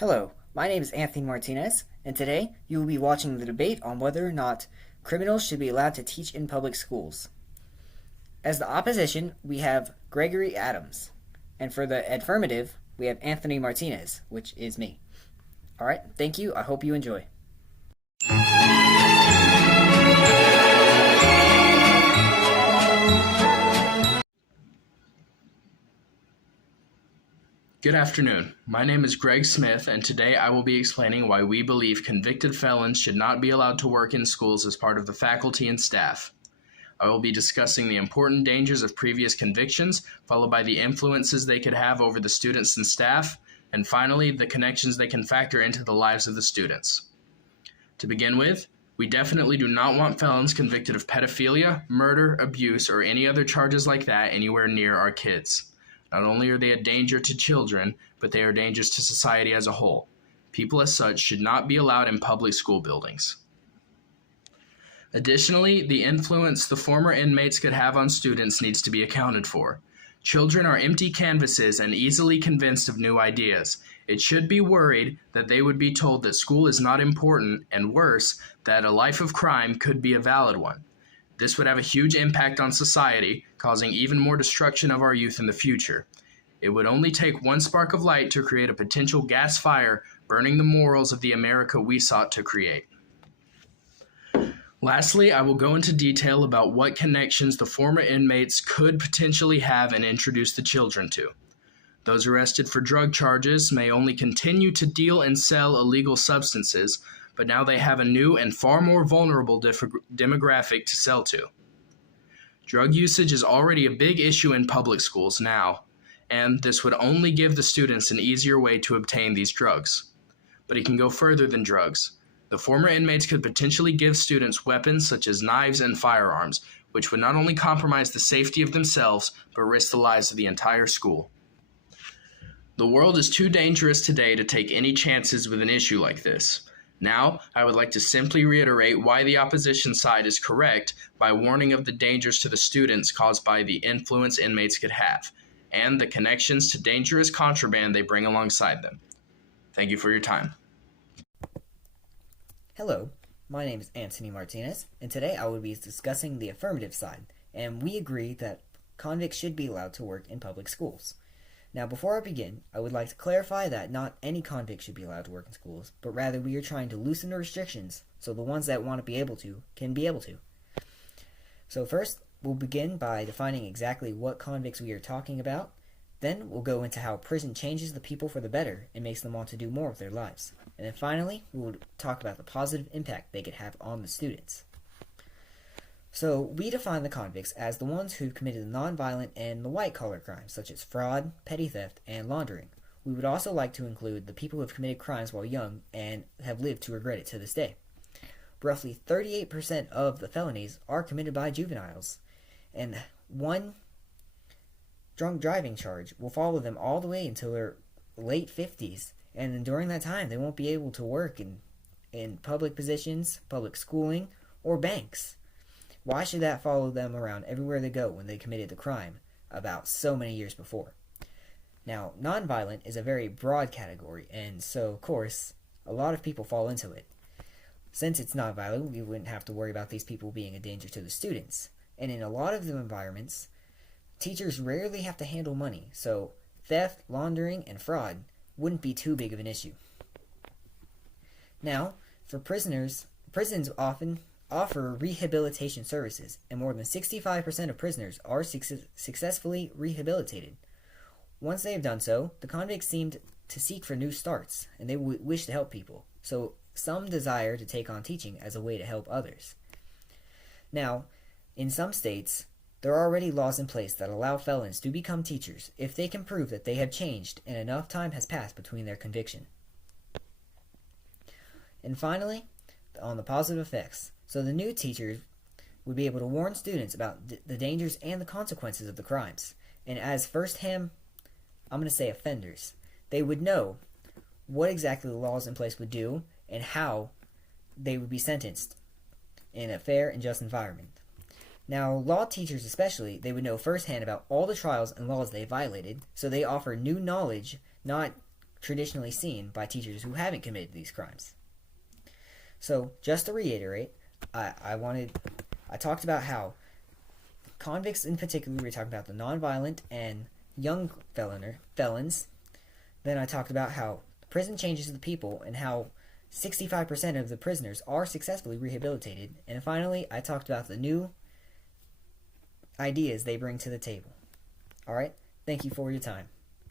Hello, my name is Anthony Martinez, and today you will be watching the debate on whether or not criminals should be allowed to teach in public schools. As the opposition, we have Gregory Adams, and for the affirmative, we have Anthony Martinez, which is me. Alright, thank you, I hope you enjoy. Good afternoon. My name is Greg Smith, and today I will be explaining why we believe convicted felons should not be allowed to work in schools as part of the faculty and staff. I will be discussing the important dangers of previous convictions, followed by the influences they could have over the students and staff, and finally, the connections they can factor into the lives of the students. To begin with, we definitely do not want felons convicted of pedophilia, murder, abuse, or any other charges like that anywhere near our kids. Not only are they a danger to children, but they are dangerous to society as a whole. People as such should not be allowed in public school buildings. Additionally, the influence the former inmates could have on students needs to be accounted for. Children are empty canvases and easily convinced of new ideas. It should be worried that they would be told that school is not important, and worse, that a life of crime could be a valid one. This would have a huge impact on society, causing even more destruction of our youth in the future. It would only take one spark of light to create a potential gas fire, burning the morals of the America we sought to create. Lastly, I will go into detail about what connections the former inmates could potentially have and introduce the children to. Those arrested for drug charges may only continue to deal and sell illegal substances, but now they have a new and far more vulnerable demographic to sell to. Drug usage is already a big issue in public schools now, and this would only give the students an easier way to obtain these drugs. But it can go further than drugs. The former inmates could potentially give students weapons such as knives and firearms, which would not only compromise the safety of themselves, but risk the lives of the entire school. The world is too dangerous today to take any chances with an issue like this. Now, I would like to simply reiterate why the opposition side is correct by warning of the dangers to the students caused by the influence inmates could have, and the connections to dangerous contraband they bring alongside them. Thank you for your time. Hello, my name is Anthony Martinez, and today I will be discussing the affirmative side, and we agree that convicts should be allowed to work in public schools. Now, before I begin, I would like to clarify that not any convict should be allowed to work in schools, but rather we are trying to loosen the restrictions so the ones that want to be able to can be able to. So first, we'll begin by defining exactly what convicts we are talking about. Then we'll go into how prison changes the people for the better and makes them want to do more with their lives. And then finally, we'll talk about the positive impact they could have on the students. So, we define the convicts as the ones who've committed the nonviolent and the white-collar crimes, such as fraud, petty theft, and laundering. We would also like to include the people who have committed crimes while young and have lived to regret it to this day. Roughly 38% of the felonies are committed by juveniles, and one drunk driving charge will follow them all the way until their late 50s, and then during that time they won't be able to work in public positions, public schooling, or banks. Why should that follow them around everywhere they go when they committed the crime about so many years before? Now, nonviolent is a very broad category, and so, of course, a lot of people fall into it. Since it's nonviolent, we wouldn't have to worry about these people being a danger to the students. And in a lot of the environments, teachers rarely have to handle money, so theft, laundering, and fraud wouldn't be too big of an issue. Now, for prisoners, prisons often offer rehabilitation services, and more than 65% of prisoners are successfully rehabilitated. Once they have done so, the convicts seem to seek for new starts, and they wish to help people, so some desire to take on teaching as a way to help others. Now, in some states, there are already laws in place that allow felons to become teachers if they can prove that they have changed and enough time has passed between their conviction. And finally, on the positive effects. So the new teachers would be able to warn students about the dangers and the consequences of the crimes. And as first-hand, I'm going to say offenders, they would know what exactly the laws in place would do and how they would be sentenced in a fair and just environment. Now, law teachers especially, they would know firsthand about all the trials and laws they violated, so they offer new knowledge, not traditionally seen by teachers who haven't committed these crimes. So, just to reiterate, I talked about how convicts in particular, we were talking about the nonviolent and young felons. Then I talked about how prison changes the people and how 65% of the prisoners are successfully rehabilitated. And finally, I talked about the new ideas they bring to the table. Alright, thank you for your time.